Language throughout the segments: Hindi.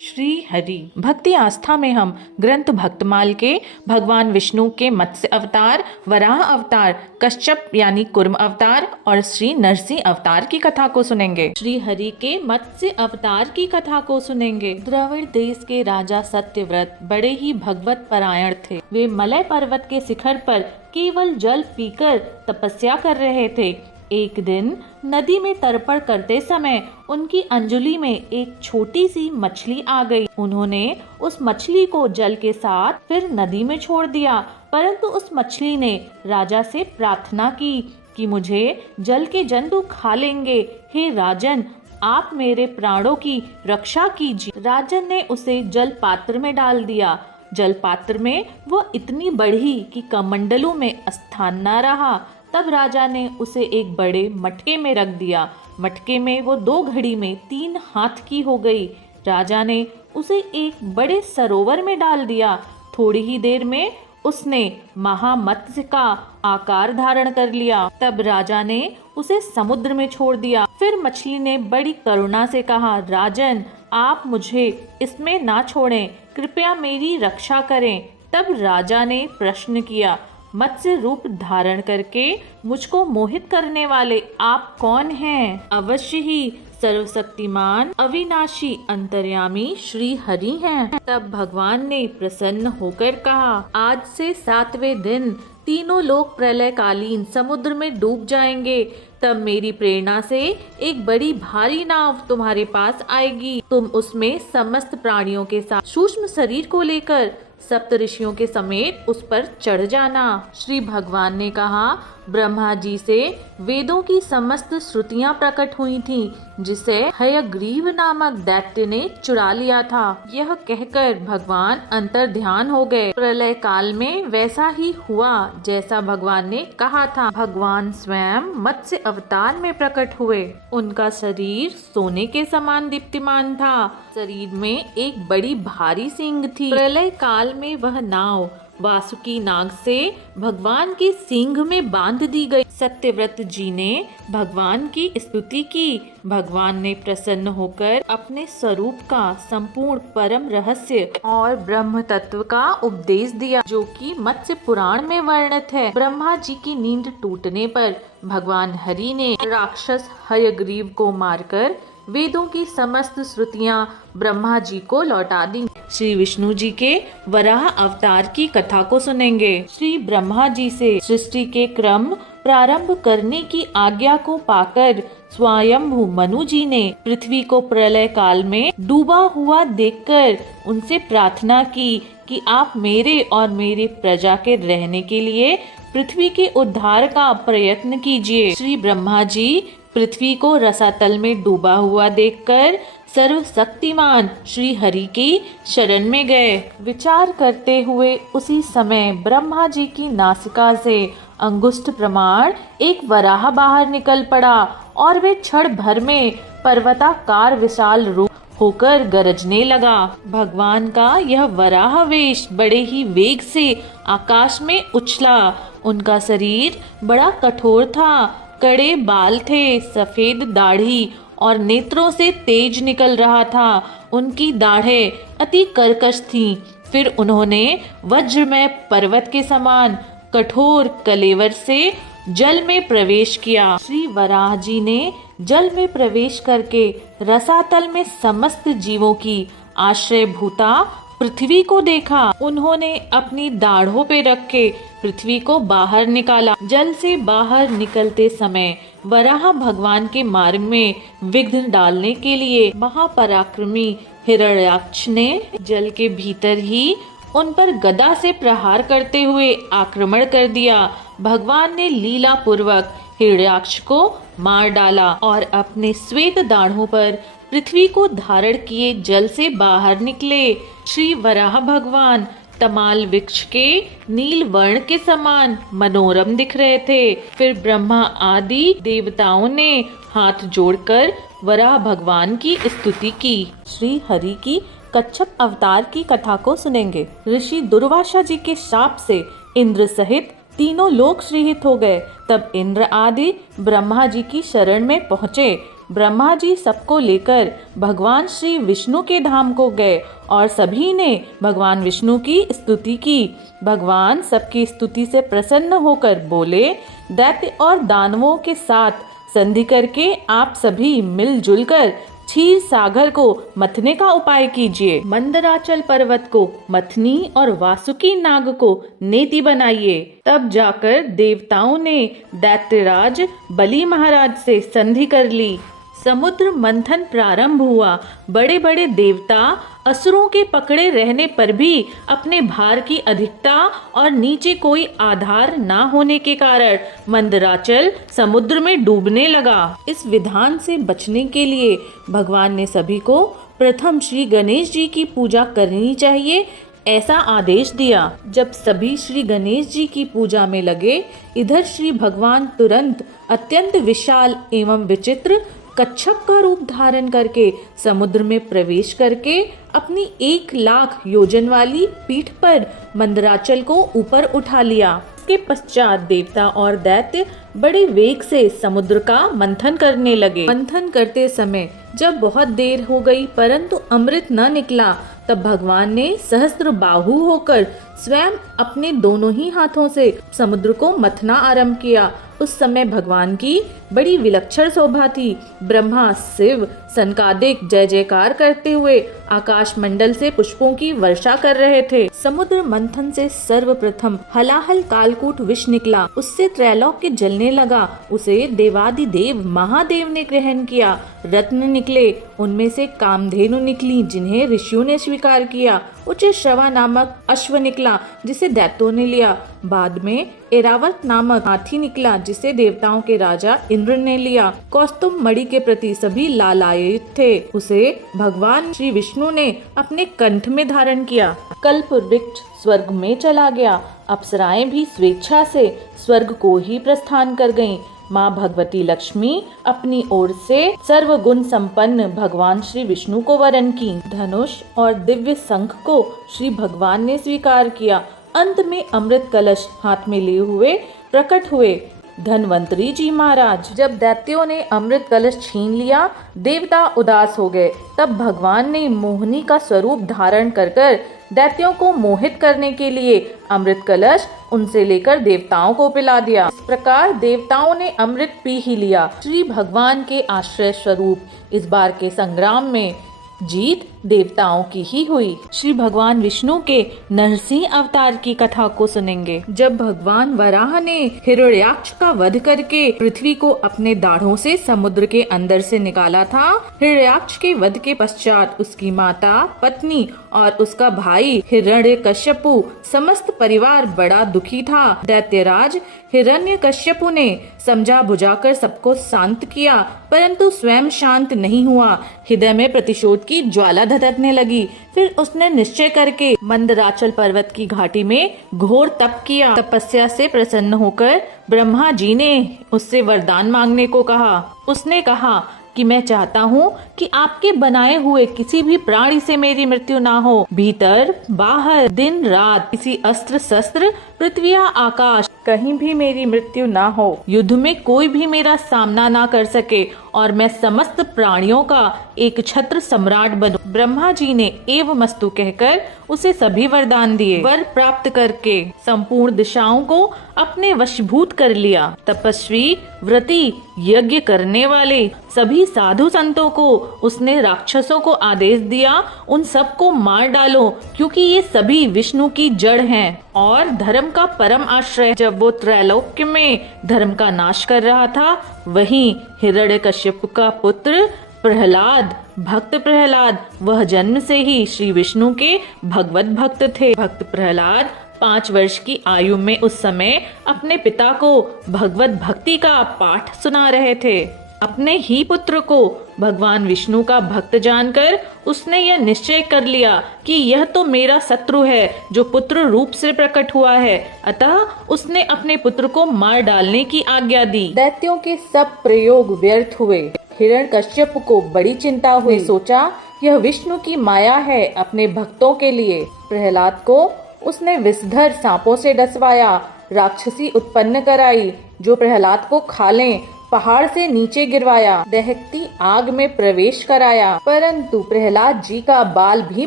श्री हरि भक्ति आस्था में हम ग्रंथ भक्तमाल के भगवान विष्णु के मत्स्य अवतार, वराह अवतार, कश्यप यानी कुर्म अवतार और श्री नरसिंह अवतार की कथा को सुनेंगे। श्री हरि के मत्स्य अवतार की कथा को सुनेंगे। द्रविड़ देश के राजा सत्यव्रत बड़े ही भगवत परायण थे। वे मलय पर्वत के शिखर पर केवल जल पीकर तपस्या कर रहे थे। एक दिन नदी में तर्पण करते समय उनकी अंजलि में एक छोटी सी मछली आ गई। उन्होंने उस मछली को जल के साथ फिर नदी में छोड़ दिया, परंतु उस मछली ने राजा से प्रार्थना की कि मुझे जल के जंतु खा लेंगे। हे राजन, आप मेरे प्राणों की रक्षा कीजिए। राजन ने उसे जल पात्र में डाल दिया। जल पात्र में वो इतनी बढ़ी कि कमंडलों में स्थान न रहा। तब राजा ने उसे एक बड़े मटके में रख दिया। मटके में वो 2 घड़ी में 3 हाथ की हो गई। राजा ने उसे एक बड़े सरोवर में डाल दिया। थोड़ी ही देर में उसने महामत्स्य का आकार धारण कर लिया। तब राजा ने उसे समुद्र में छोड़ दिया। फिर मछली ने बड़ी करुणा से कहा, राजन, आप मुझे इसमें ना छोड़ें, कृपया मेरी रक्षा करें। तब राजा ने प्रश्न किया, मत्स्य रूप धारण करके मुझको मोहित करने वाले आप कौन हैं? अवश्य ही सर्वशक्तिमान अविनाशी अंतर्यामी श्री हरि हैं। तब भगवान ने प्रसन्न होकर कहा, आज से 7वें दिन तीनों लोग प्रलयकालीन समुद्र में डूब जाएंगे। तब मेरी प्रेरणा से एक बड़ी भारी नाव तुम्हारे पास आएगी। तुम उसमें समस्त प्राणियों के साथ सूक्ष्म शरीर को लेकर सप्त ऋषियों के समेत उस पर चढ़ जाना। श्री भगवान ने कहा, ब्रह्मा जी से वेदों की समस्त श्रुतियां प्रकट हुई थीं, जिसे हयग्रीव नामक दैत्य ने चुरा लिया था। यह कहकर भगवान अंतर ध्यान हो गए। प्रलय काल में वैसा ही हुआ जैसा भगवान ने कहा था। भगवान स्वयं मत्स्य अवतार में प्रकट हुए। उनका शरीर सोने के समान दीप्तिमान था। शरीर में एक बड़ी भारी सींग थी। प्रलय काल में वह नाव वासुकी नाग से भगवान के सींग में बांध दी गई। सत्यव्रत जी ने भगवान की स्तुति की। भगवान ने प्रसन्न होकर अपने स्वरूप का संपूर्ण परम रहस्य और ब्रह्म तत्व का उपदेश दिया, जो कि मत्स्य पुराण में वर्णित है। ब्रह्मा जी की नींद टूटने पर भगवान हरि ने राक्षस हयग्रीव को मारकर वेदों की समस्त श्रुतियां ब्रह्मा जी को लौटा दी। श्री विष्णु जी के वराह अवतार की कथा को सुनेंगे। श्री ब्रह्मा जी से सृष्टि के क्रम प्रारंभ करने की आज्ञा को पाकर स्वयंभू मनु जी ने पृथ्वी को प्रलय काल में डूबा हुआ देखकर उनसे प्रार्थना की कि आप मेरे और मेरी प्रजा के रहने के लिए पृथ्वी के उद्धार का प्रयत्न कीजिए। श्री ब्रह्मा जी पृथ्वी को रसातल में डूबा हुआ देखकर सर्वशक्तिमान श्री हरि की शरण में गए। विचार करते हुए उसी समय ब्रह्मा जी की नासिका से अंगुष्ठ प्रमाण एक वराह बाहर निकल पड़ा और वे क्षण भर में पर्वताकार विशाल रूप होकर गरजने लगा। भगवान का यह वराह वेश बड़े ही वेग से आकाश में उछला। उनका शरीर बड़ा कठोर था। कड़े बाल थे, सफेद दाढ़ी और नेत्रों से तेज निकल रहा था। उनकी दाढ़ें अति कर्कश थीं। फिर उन्होंने वज्रमय पर्वत के समान कठोर कलेवर से जल में प्रवेश किया। श्री वराह जी ने जल में प्रवेश करके रसातल में समस्त जीवों की आश्रयभूता पृथ्वी को देखा। उन्होंने अपनी दाढ़ों पे रख के पृथ्वी को बाहर निकाला। जल से बाहर निकलते समय वराह भगवान के मार्ग में विघ्न डालने के लिए महापराक्रमी हिरण्याक्ष ने जल के भीतर ही उन पर गदा से प्रहार करते हुए आक्रमण कर दिया। भगवान ने लीला पूर्वक हिरण्याक्ष को मार डाला और अपने श्वेत दाढ़ों पर पृथ्वी को धारण किए जल से बाहर निकले। श्री वराह भगवान तमाल वृक्ष के नील वर्ण के समान मनोरम दिख रहे थे। फिर ब्रह्मा आदि देवताओं ने हाथ जोड़कर वराह भगवान की स्तुति की। श्री हरि की कच्छप अवतार की कथा को सुनेंगे। ऋषि दुर्वासा जी के शाप से इंद्र सहित तीनों लोग श्रीहित हो गए। तब इंद्र आदि ब्रह्मा जी की शरण में पहुँचे। ब्रह्मा जी सबको लेकर भगवान श्री विष्णु के धाम को गए और सभी ने भगवान विष्णु की स्तुति की। भगवान सबकी स्तुति से प्रसन्न होकर बोले, दैत्य और दानवों के साथ संधि करके आप सभी मिलजुल कर क्षीर सागर को मथने का उपाय कीजिए। मंदराचल पर्वत को मथनी और वासुकी नाग को नेति बनाइए। तब जाकर देवताओं ने दैत्यराज बलि महाराज से संधि कर ली। समुद्र मंथन प्रारंभ हुआ। बड़े बड़े देवता असुरों के पकड़े रहने पर भी अपने भार की अधिकता और नीचे कोई आधार ना होने के कारण मंदराचल समुद्र में डूबने लगा। इस विधान से बचने के लिए भगवान ने सभी को प्रथम श्री गणेश जी की पूजा करनी चाहिए, ऐसा आदेश दिया। जब सभी श्री गणेश जी की पूजा में लगे, इधर श्री भगवान तुरंत अत्यंत विशाल एवं विचित्र कच्छप का रूप धारण करके समुद्र में प्रवेश करके अपनी 1,00,000 योजन वाली पीठ पर मंदराचल को ऊपर उठा लिया। इसके पश्चात देवता और दैत्य बड़े वेग से समुद्र का मंथन करने लगे। मंथन करते समय जब बहुत देर हो गई परंतु अमृत न निकला, तब भगवान ने सहस्त्र बाहु होकर स्वयं अपने दोनों ही हाथों से समुद्र को मथना आरंभ किया। उस समय भगवान की बड़ी विलक्षण शोभा थी। ब्रह्मा, शिव, सनकादिक जय जयकार करते हुए आकाश मंडल से पुष्पों की वर्षा कर रहे थे। समुद्र मंथन से सर्वप्रथम हलाहल कालकूट विष निकला, उससे त्रैलोक्य जलने लगा। उसे देवादिदेव महादेव ने ग्रहण किया। रत्न निकले, उनमें से कामधेनु निकली जिन्हें ऋषियों ने स्वीकार किया। उच्च श्रवा नामक अश्व निकला जिसे दैत्यों ने लिया। बाद में एरावत नामक हाथी निकला जिसे देवताओं के राजा इंद्र ने लिया। कौस्तुभ मणि के प्रति सभी लालायित थे, उसे भगवान श्री विष्णु ने अपने कंठ में धारण किया। कल्प वृक्ष स्वर्ग में चला गया। अप्सराएं भी स्वेच्छा से स्वर्ग को ही प्रस्थान कर गईं। माँ भगवती लक्ष्मी अपनी ओर से सर्वगुण संपन्न भगवान श्री विष्णु को वरण की। धनुष और दिव्य शंख को श्री भगवान ने स्वीकार किया। अंत में अमृत कलश हाथ में लिए हुए प्रकट हुए धन्वंतरी जी महाराज। जब दैत्यों ने अमृत कलश छीन लिया, देवता उदास हो गए। तब भगवान ने मोहिनी का स्वरूप धारण कर दैत्यों को मोहित करने के लिए अमृत कलश उनसे लेकर देवताओं को पिला दिया। इस प्रकार देवताओं ने अमृत पी ही लिया। श्री भगवान के आश्रय स्वरूप इस बार के संग्राम में जीत देवताओं की ही हुई। श्री भगवान विष्णु के नरसिंह अवतार की कथा को सुनेंगे। जब भगवान वराह ने हिरण्याक्ष का वध करके पृथ्वी को अपने दाढ़ों से समुद्र के अंदर से निकाला था, हिरण्याक्ष के वध के पश्चात उसकी माता, पत्नी और उसका भाई हिरण्यकश्यपु समस्त परिवार बड़ा दुखी था। दैत्यराज हिरण्यकश्यपु ने समझा बुझाकर सबको शांत किया, परंतु स्वयं शांत नहीं हुआ। हृदय में प्रतिशोध की ज्वाला धधकने लगी। फिर उसने निश्चय करके मंदराचल पर्वत की घाटी में घोर तप किया। तपस्या से प्रसन्न होकर ब्रह्मा जी ने उससे वरदान मांगने को कहा। उसने कहा कि मैं चाहता हूँ कि आपके बनाए हुए किसी भी प्राणी से मेरी मृत्यु ना हो। भीतर बाहर दिन रात किसी अस्त्र शस्त्र पृथ्वी या आकाश कहीं भी मेरी मृत्यु ना हो। युद्ध में कोई भी मेरा सामना ना कर सके और मैं समस्त प्राणियों का एक छत्र सम्राट बनूं। ब्रह्मा जी ने एवमस्तु कहकर उसे सभी वरदान दिए। वर प्राप्त करके संपूर्ण दिशाओं को अपने वशीभूत कर लिया। तपस्वी, व्रती, यज्ञ करने वाले सभी साधु संतों को उसने राक्षसों को आदेश दिया, उन सबको मार डालो, क्योंकि ये सभी विष्णु की जड़ हैं और धर्म का परम आश्रय। जब वो त्रैलोक्य में धर्म का नाश कर रहा था, वहीं हिरण्यकश्यप का पुत्र प्रहलाद, भक्त प्रहलाद, वह जन्म से ही श्री विष्णु के भगवत भक्त थे। भक्त प्रहलाद 5 वर्ष की आयु में उस समय अपने पिता को भगवत भक्ति का पाठ सुना रहे थे। अपने ही पुत्र को भगवान विष्णु का भक्त जानकर उसने यह निश्चय कर लिया कि यह तो मेरा शत्रु है जो पुत्र रूप से प्रकट हुआ है। अतः उसने अपने पुत्र को मार डालने की आज्ञा दी। दैत्यों के सब प्रयोग व्यर्थ हुए। हिरण्यकश्यप को बड़ी चिंता हुई। सोचा यह विष्णु की माया है अपने भक्तों के लिए। प्रहलाद को उसने विषधर सांपों से डसवाया, राक्षसी उत्पन्न कराई जो प्रहलाद को खा लें पहाड़ से नीचे गिरवाया, दहकती आग में प्रवेश कराया, परंतु प्रहलाद जी का बाल भी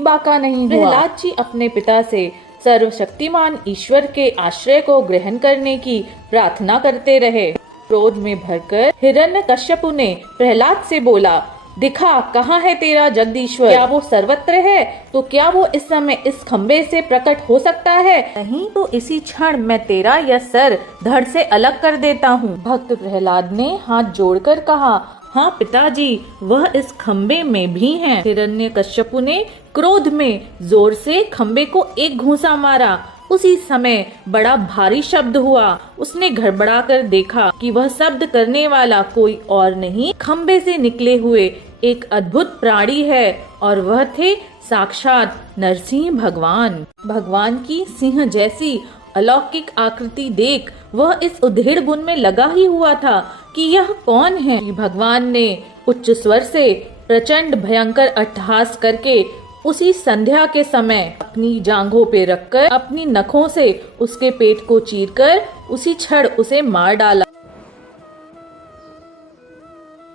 बाका नहीं हुआ। प्रहलाद जी अपने पिता से सर्वशक्तिमान ईश्वर के आश्रय को ग्रहण करने की प्रार्थना करते रहे। क्रोध में भरकर हिरण्यकश्यपु ने प्रहलाद से बोला, दिखा कहाँ है तेरा जगदीश्वर? क्या वो सर्वत्र है? तो क्या वो इस समय इस खम्बे से प्रकट हो सकता है? नहीं तो इसी क्षण मैं तेरा यह सर धड़ से अलग कर देता हूँ। भक्त प्रहलाद ने हाथ जोड़कर कहा, हाँ पिताजी, वह इस खम्बे में भी हैं। हिरण्यकश्यपु ने क्रोध में जोर से खम्बे को एक घूंसा मारा। उसी समय बड़ा भारी शब्द हुआ। उसने घड़बड़ा कर देखा कि वह शब्द करने वाला कोई और नहीं, खम्बे से निकले हुए एक अद्भुत प्राणी है और वह थे साक्षात नरसिंह भगवान। भगवान की सिंह जैसी अलौकिक आकृति देख वह इस उधेड़ बुन में लगा ही हुआ था कि यह कौन है। भगवान ने उच्च स्वर से प्रचंड भयंकर अट्टहास करके उसी संध्या के समय अपनी जांघों पे रखकर अपनी नखों से उसके पेट को चीरकर उसी क्षण उसे मार डाला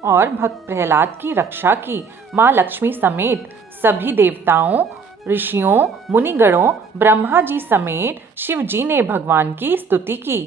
और भक्त प्रहलाद की रक्षा की। माँ लक्ष्मी समेत सभी देवताओं, ऋषियों, मुनिगणों, ब्रह्मा जी समेत शिव जी ने भगवान की स्तुति की।